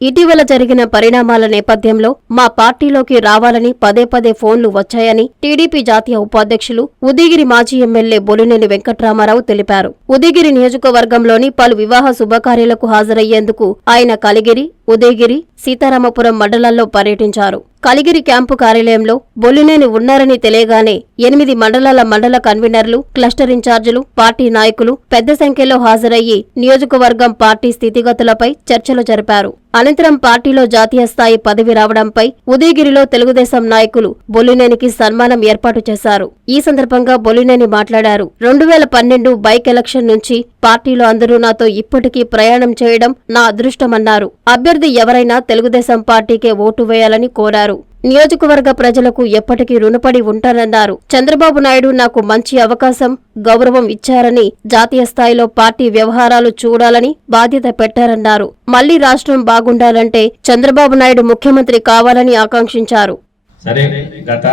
ఇటీవల జరిగిన పరిణామాల నేపథ్యంలో మా పార్టీలోకి రావాలని పదే పదే ఫోన్లు వచ్చాయని టీడీపీ జాతీయ ఉపాధ్యక్షులు ఉదిగిరి మాజీ ఎమ్మెల్యే బొలినేని వెంకట్రామారావు తెలిపారు. ఉదయగిరి నియోజకవర్గంలోని పలు వివాహ శుభకార్యాలకు హాజరయ్యేందుకు ఆయన కలిగిరి ఉదయగిరి సీతారామపురం మండలాల్లో పర్యటించారు. కలిగిరి క్యాంపు కార్యాలయంలో బొల్లినేని ఉన్నారని తెలియగానే ఎనిమిది మండలాల మండల కన్వీనర్లు క్లస్టర్ ఇన్ఛార్జీలు పార్టీ నాయకులు పెద్ద సంఖ్యలో హాజరయ్యి నియోజకవర్గం పార్టీ స్థితిగతులపై చర్చలు జరిపారు. అనంతరం పార్టీలో జాతీయ స్థాయి పదవి రావడంపై ఉదయగిరిలో తెలుగుదేశం నాయకులు బొల్లినేనికి సన్మానం ఏర్పాటు చేశారు. ఈ సందర్భంగా బొల్లినేని మాట్లాడారు. రెండు వేల పన్నెండు బైక్ ఎలక్షన్ నుంచి పార్టీలో అందరూ నాతో ఇప్పటికీ ప్రయాణం చేయడం నా అదృష్టమన్నారు. అభ్యర్థి ఎవరైనా తెలుగుదేశం పార్టీకే ఓటు వేయాలని కోరారు. నియోజకవర్గ ప్రజలకు ఎప్పటికీ రుణపడి ఉంటానన్నారు. చంద్రబాబు నాయుడు నాకు మంచి అవకాశం గౌరవం ఇచ్చారని జాతీయ స్థాయిలో పార్టీ వ్యవహారాలు చూడాలని బాధ్యత పెట్టారన్నారు. మళ్ళీ రాష్ట్రం బాగుండాలంటే చంద్రబాబు నాయుడు ముఖ్యమంత్రి కావాలని ఆకాంక్షించారు. సరే గత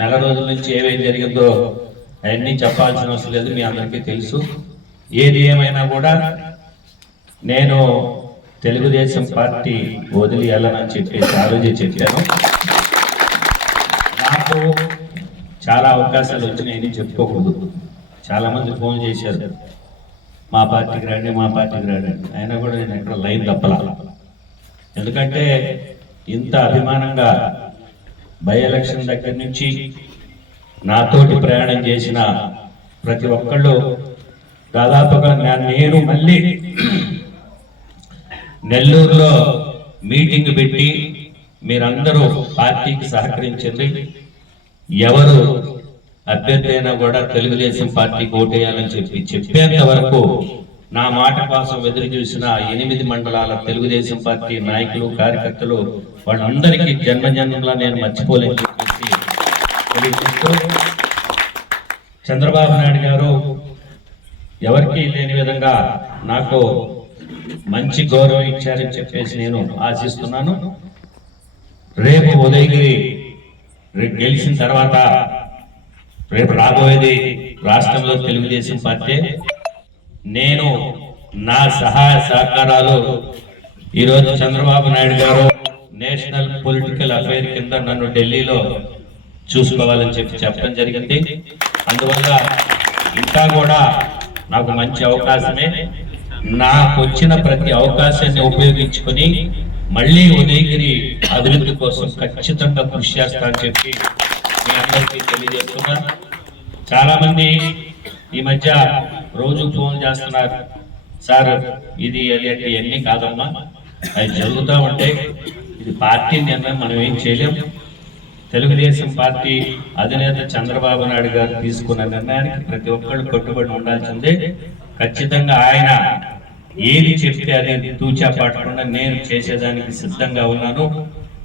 నెల రోజుల నుంచి ఏమేం జరిగిందో అవన్నీ చెప్పాల్సిన అవసరం లేదు మీ అందరికీ తెలుసు. ఏది ఏమైనా కూడా నేను తెలుగుదేశం పార్టీ వదిలి వెళ్ళనని చెప్పేసి ఆ రోజే చెప్పాను నాకు చాలా అవకాశాలు వచ్చినాయని చెప్పుకోకూడదు. చాలా మంది ఫోన్ చేశారు. మా పార్టీకి రండి మా పార్టీకి రండి అయినా కూడా నేను ఎక్కడ లైన్ తప్పలా. ఎందుకంటే ఇంత అభిమానంగా బై ఎలక్షన్ దగ్గర నుంచి నాతోటి ప్రయాణం చేసిన ప్రతి ఒక్కళ్ళు దాదాపుగా నేను మళ్ళీ నెల్లూరులో మీటింగ్ పెట్టి మీరందరూ పార్టీకి సహకరించండి. ఎవరు అభ్యర్థి అయినా కూడా తెలుగుదేశం పార్టీకి ఓటేయాలని చెప్పి చెప్పేంత వరకు నా మాట కోసం ఎదురు చూసిన ఎనిమిది మండలాల తెలుగుదేశం పార్టీ నాయకులు కార్యకర్తలు వాళ్ళందరికీ జన్మ జన్మలా నేను మర్చిపోలేని చెప్పేసి తెలియజేస్తూ చంద్రబాబు నాయుడు గారు ఎవరికీ లేని విధంగా నాకు మంచి గౌరవం ఇచ్చారని చెప్పేసి నేను ఆశిస్తున్నాను. రేపు ఉదయగిరి రేపు గెలిచిన తర్వాత రేపు రాబోయేది రాష్ట్రంలో తెలుగుదేశం పార్టీ. నేను నా సహాయ సహకారాలు ఈరోజు చంద్రబాబు నాయుడు గారు నేషనల్ పొలిటికల్ అఫైర్ కింద నన్ను ఢిల్లీలో చూసుకోవాలని చెప్పి చెప్పడం జరిగింది. అందువల్ల ఇంకా కూడా నాకు మంచి అవకాశమే. నాకు వచ్చిన ప్రతి అవకాశాన్ని ఉపయోగించుకొని మళ్ళీ ఉదయగిరి అభివృద్ధి కోసం ఖచ్చితంగా కృషి చేస్తానని చెప్పి మీ అందరికీ తెలియజేస్తున్నా. చాలా మంది ఈ మధ్య రోజు ఫోన్ చేస్తున్నారు. సార్ ఇది అది అంటే ఇవన్నీ కాదమ్మా అవి జరుగుతూ ఉంటాయి ఇది పార్టీ నిర్ణయం మనం ఏం చేయలేం. తెలుగుదేశం పార్టీ అధినేత చంద్రబాబు నాయుడు గారు తీసుకున్న నిర్ణయానికి ప్రతి ఒక్కళ్ళు కట్టుబడి ఉండాల్సిందే. ఖచ్చితంగా ఆయన ఏది చెప్తే అది తూచా పట్టకుండా నేను చేసేదానికి సిద్ధంగా ఉన్నాను.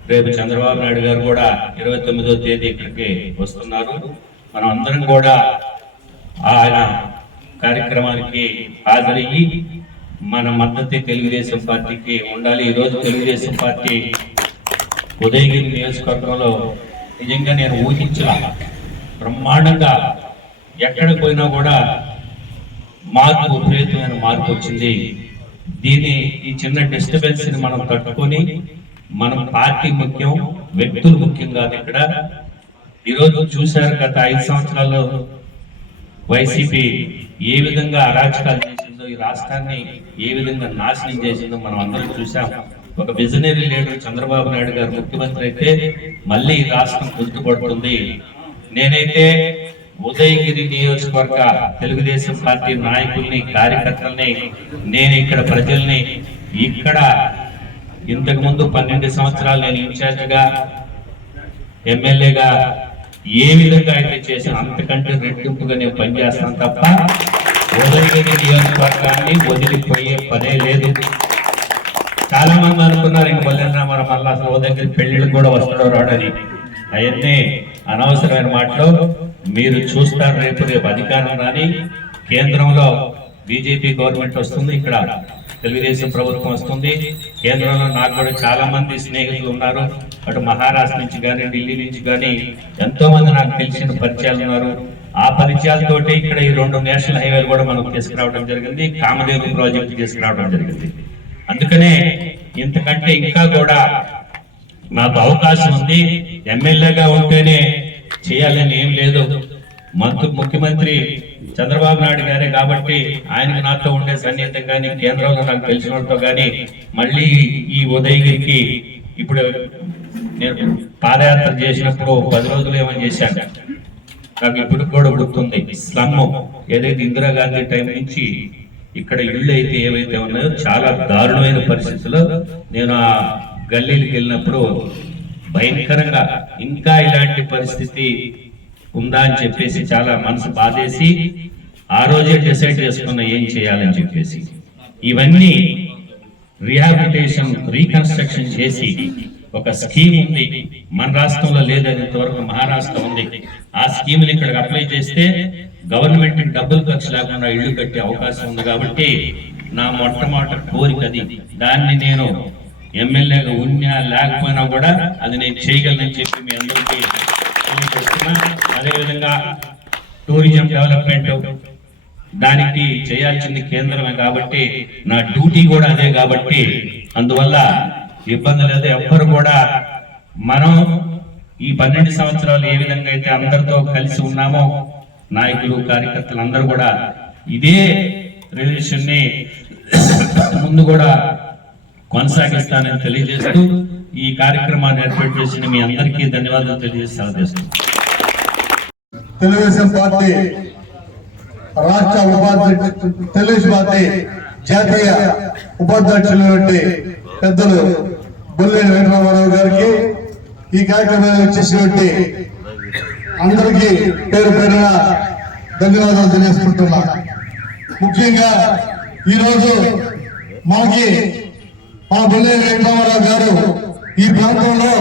రేపు చంద్రబాబు నాయుడు గారు కూడా ఇరవై తొమ్మిదో తేదీ ఇక్కడికి వస్తున్నారు. మనం అందరం కూడా ఆయన కార్యక్రమానికి హాజరయ్యి మన మద్దతు తెలుగుదేశం పార్టీకి ఉండాలి. ఈరోజు తెలుగుదేశం పార్టీ ఉదయగిరి నియోజకవర్గంలో నిజంగా నేను ఊహించిన బ్రహ్మాండంగా ఎక్కడికి పోయినా కూడా మార్పు విపరీతమైన మార్పు వచ్చింది. దీన్ని ఈ చిన్న డిస్టర్బెన్స్ని మనం తట్టుకొని మనం పార్టీ ముఖ్యం వ్యక్తులు ముఖ్యం కాదు ఇక్కడ. ఈరోజు చూశారు గత ఐదు సంవత్సరాల్లో వైసీపీ ఏ విధంగా అరాచకాలు చేసిందో ఈ రాష్ట్రాన్ని ఏ విధంగా నాశనం చేసిందో మనం అందరం చూసాం ఒక విజనరీ లీడర్ చంద్రబాబు నాయుడు గారు ముఖ్యమంత్రి అయితే మళ్ళీ ఈ రాష్ట్రం గుర్తుపడుతుంది. నేనైతే ఉదయగిరి నియోజకవర్గ తెలుగుదేశం పార్టీ నాయకుల్ని కార్యకర్తల్ని నేను ఇక్కడ ప్రజల్ని ఇక్కడ ఇంతకు ముందు పన్నెండు సంవత్సరాలు నేను ఇన్ఛార్జిగా ఎమ్మెల్యేగా ఏ విధంగా అయితే చేసిన అంతకంటే రెట్టింపుగా నేను పనిచేస్తాను తప్ప ఉదయగిరి నియోజకవర్గాన్ని వదిలిపోయే పనే లేదు. చాలా మంది అనుకున్నారు ఇంక మల్లెరామారావు మళ్ళీ అసలు ఉదయగిరి పెళ్ళిళ్ళు కూడా వస్తాడు రాడని. అవన్నీ అనవసరమైన మాటలు. మీరు చూస్తారు రేపు రేపు అధికారం రాని కేంద్రంలో బీజేపీ గవర్నమెంట్ వస్తుంది ఇక్కడ తెలుగుదేశం ప్రభుత్వం వస్తుంది. కేంద్రంలో నాకు కూడా చాలా మంది స్నేహితులు ఉన్నారు. అటు మహారాష్ట్ర నుంచి కానీ ఢిల్లీ నుంచి కానీ ఎంతో మంది నాకు తెలిసిన పరిచయాలు ఉన్నారు. ఆ పరిచయాలతోటి ఇక్కడ ఈ రెండు నేషనల్ హైవేలు కూడా మనం తీసుకురావడం జరిగింది కామదేవి ప్రాజెక్ట్ తీసుకురావడం జరిగింది. అందుకనే ఇంతకంటే ఇంకా కూడా నాకు అవకాశం ఉంది. ఎమ్మెల్యేగా ఉంటేనే చేయాలని ఏం లేదు. మంత్రి ముఖ్యమంత్రి చంద్రబాబు నాయుడు గారే కాబట్టి ఆయనకు నాతో ఉండే సన్నిహితం కానీ కేంద్రంలో నాకు తెలిసిన వాళ్ళతో కానీ మళ్ళీ ఈ ఉదయగిరికి ఇప్పుడు నేను పాదయాత్ర చేసినప్పుడు పది రోజులు ఏమని చేశాను? నాకు ఇప్పుడు కూడా గుర్తుంది. స్లమ్ ఏదైతే ఇందిరాగాంధీ టైం నుంచి ఇక్కడ ఇళ్ళు అయితే ఏవైతే ఉన్నాయో చాలా దారుణమైన పరిస్థితుల్లో నేను ఆ గల్లీలకు వెళ్ళినప్పుడు భయంకరంగా ఇంకా ఇలాంటి పరిస్థితి ఉందా అని చెప్పేసి చాలా మనసు బాధేసి ఆ రోజే డిసైడ్ చేసుకున్న ఏం చేయాలని చెప్పేసి ఇవన్నీ రిహాబిలిటేషన్ రీకన్స్ట్రక్షన్ చేసి ఒక స్కీమ్ ఉంది. మన రాష్ట్రంలో లేదనేంత వరకు మహారాష్ట్ర ఉంది. ఆ స్కీమ్ని ఇక్కడ అప్లై చేస్తే గవర్నమెంట్ డబ్బులు ఖర్చు లేకుండా ఇల్లు కట్టే అవకాశం ఉంది కాబట్టి నా మొట్టమొదటి కోరిక అది. దాన్ని నేను ఎమ్మెల్యేగా ఉన్నా లేకపోయినా కూడా అది నేను చేయగలనని చెప్పి మీ అందరికీ తెలియజేస్తున్నా. అదేవిధంగా టూరిజం డెవలప్మెంట్ దానికి చేయాల్సింది కేంద్రమే కాబట్టి నా డ్యూటీ కూడా అదే కాబట్టి అందువల్ల ఇబ్బంది లేదు. ఎవ్వరు కూడా మనం ఈ పన్నెండు సంవత్సరాలు ఏ విధంగా అయితే అందరితో కలిసి ఉన్నామో నాయకులు కార్యకర్తలు అందరూ కూడా ఇదే రిలేషన్ని ముందు కూడా కొనసాగిస్తానని తెలియజేస్తూ ఈ కార్యక్రమాన్ని ఏర్పాటు చేసిన మీ అందరికీ ధన్యవాదాలు తెలియజేసి సెలవు తెలుగుదేశం పార్టీ రాష్ట్ర ఉపాధ్యక్షుడు తెలుగుదేశం పార్టీ జాతీయ ఉపాధ్యక్షులు పెద్దలు బుల్లేని వెంకటరామారావు గారికి ఈ కార్యక్రమాన్ని వచ్చేసినటువంటి అందరికీ పేరు పేరున ధన్యవాదాలు తెలియజేసుకుంటున్నా. ముఖ్యంగా ఈరోజు మనకి మా బుల్లేని వెంకటరామారావు గారు ఈ ప్రాంతంలో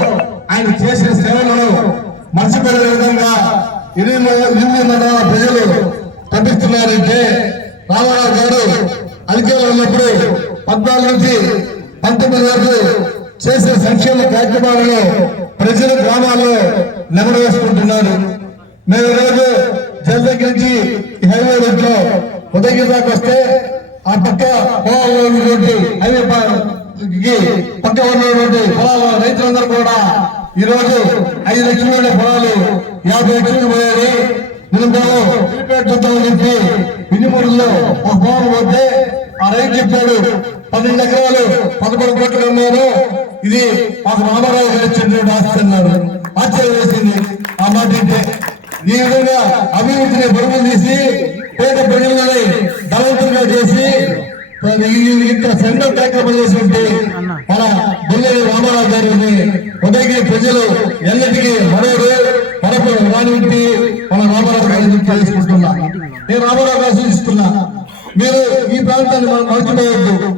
ఆయన చేసిన సేవలను మర్చిపోయే విధంగా ఎనిమిది ఎనిమిది ప్రజలు పంపిస్తున్నారంటే రామారావు గారు అధికారంలో ఉన్నప్పుడు పద్నాలుగు నుంచి పంతొమ్మిది వరకు చేసే సంక్షేమ కార్యక్రమాలను ప్రజలు గ్రామాల్లో నెమరవేసుకుంటున్నారు మేము ఈరోజు జల్ దగ్గర నుంచి ఈ హైవే రోడ్లో ఉదయం ఉదయగిరి దాకా వస్తే ఆ పక్క పొలాల్లో ఉన్నటువంటి హైవే పక్క ఉన్నటువంటి పొలాల రైతులందరూ కూడా ఈ రోజు ఐదు లక్షల పొలాలు యాభై లక్షలు పోయాయి నిరంతరం క్రికెట్ చూద్దామని చెప్పి వినిమూరులో ఒక పొలం పోతే ఆ రైతు చెప్పాడు పన్నెండు ఎకరాలు పదకొండు కోట్లు అమ్మారు ఇది మాకు రామారావు గారు ఇచ్చినటువంటి ఆస్తి అన్నారు. ఆశ్చర్యం వేసింది. ఆ మాట అంటే ఈ విధంగా అభివృద్ధిని బరువు తీసి పేద ప్రజలని ఇంత సెంటర్ కార్యక్రమం చేసినట్టు మన బుల్లేని రామారావు గారిని ఉదయగిరి ప్రజలు ఎన్నటికీ మనోడు మనకు రానింటి మన రామారావు గారిని తెలుసుకుంటున్నా నేను రామారావు గారు సూచిస్తున్నా. మీరు ఈ ప్రాంతాన్ని మనం మర్చిపోవద్దు.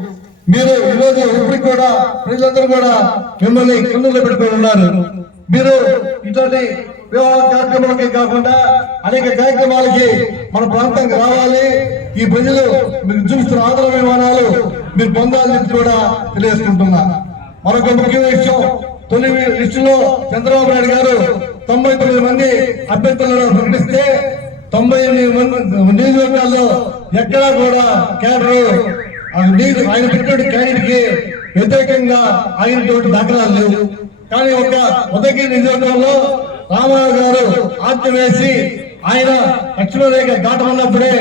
మీరు ఈరోజు ఇప్పటికి కూడా ప్రజలందరూ కూడా మిమ్మల్ని కిందలో పెట్టుకొని ఉన్నారు. మీరు ఇటువంటి వివాహ కార్యక్రమాలకి కాకుండా అనేక కార్యక్రమాలకి మన ప్రాంతానికి రావాలి. ఈ ప్రజలు మీరు చూస్తున్న ఆదరణ విమానాలు మీరు పొందాలని కూడా తెలియజేసుకుంటున్నా. మరొక ముఖ్యమైన విషయం తొలి లిస్టులో చంద్రబాబు నాయుడు గారు తొంభై తొమ్మిది మంది అభ్యర్థులను ప్రకటిస్తే తొంభై ఎనిమిది మంది నియోజకవర్గాల్లో ఎక్కడా కూడా కేడరు నీరు ఆయన పెట్టినటువంటి క్యాండిడేట్కి వ్యతిరేకంగా అయినటువంటి దాఖలాలు లేవు. కానీ ఒక ఉదయగిరి నియోజకవర్గంలో రామారావు గారు ఆత్మ వేసి ఆయన లక్ష్మణరేఖ దాటమన్నప్పుడే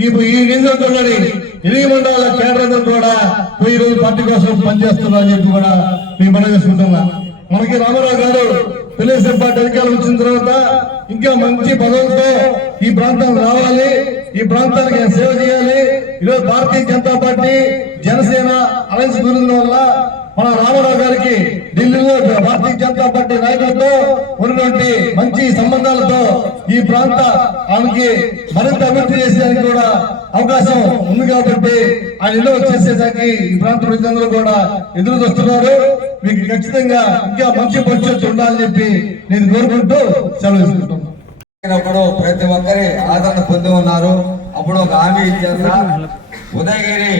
ఈ ఈ నియోజకవర్గంలోని ఎనిమిది మండలాల కేడర్ కూడా పోయి రోజు పార్టీ కోసం పనిచేస్తున్నారని చెప్పి కూడా మేము మనం చేసుకుంటున్నా మనకి రామారావు గారు తెలుగుదేశం పార్టీ అధికారం వచ్చిన తర్వాత ఇంకా మంచి పదవులతో ఈ ప్రాంతానికి రావాలి. ఈ ప్రాంతానికి సేవ చేయాలి. ఈరోజు భారతీయ జనతా పార్టీ జనసేన అలయన్స్ గురించి వల్ల మన రామారావు గారికి ఢిల్లీలో భారతీయ జనతా పార్టీ మంచి సంబంధాలతో ఈ ప్రాంత ఆమెకి మరింత అభివృద్ధి చేసేదానికి కూడా అవకాశం ఉంది కాబట్టి ఆయన ఇల్లు వచ్చేసేసరికి ఈ ప్రాంత ప్రజలందరూ కూడా ఎదురు చూస్తున్నారు. మీకు ఖచ్చితంగా ఇంకా మంచి భవిష్యత్తు ఉండాలని చెప్పి నేను కోరుకుంటూ సెలవు తీసుకుంటున్నాను. అప్పుడు ప్రతి ఒక్కరి ఆదరణ పొంది ఉన్నారు. అప్పుడు ఒక హామీ ఇచ్చారు ఉదయగిరి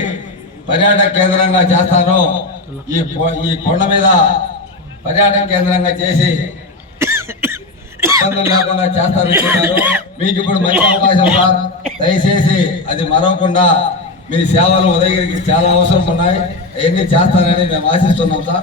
పర్యాటక కేంద్రంగా చేస్తాను. ఈ ఈ కొండ మీద పర్యాటక కేంద్రంగా చేసి ఇబ్బందులు లేకుండా చేస్తారని చెప్పారు మీకు ఇప్పుడు మంచి అవకాశం సార్ దయచేసి అది మరవకుండా మీ సేవలు ఉదయగిరికి చాలా అవసరం ఉన్నాయి. అవన్నీ చేస్తారని మేము ఆశిస్తున్నాం సార్.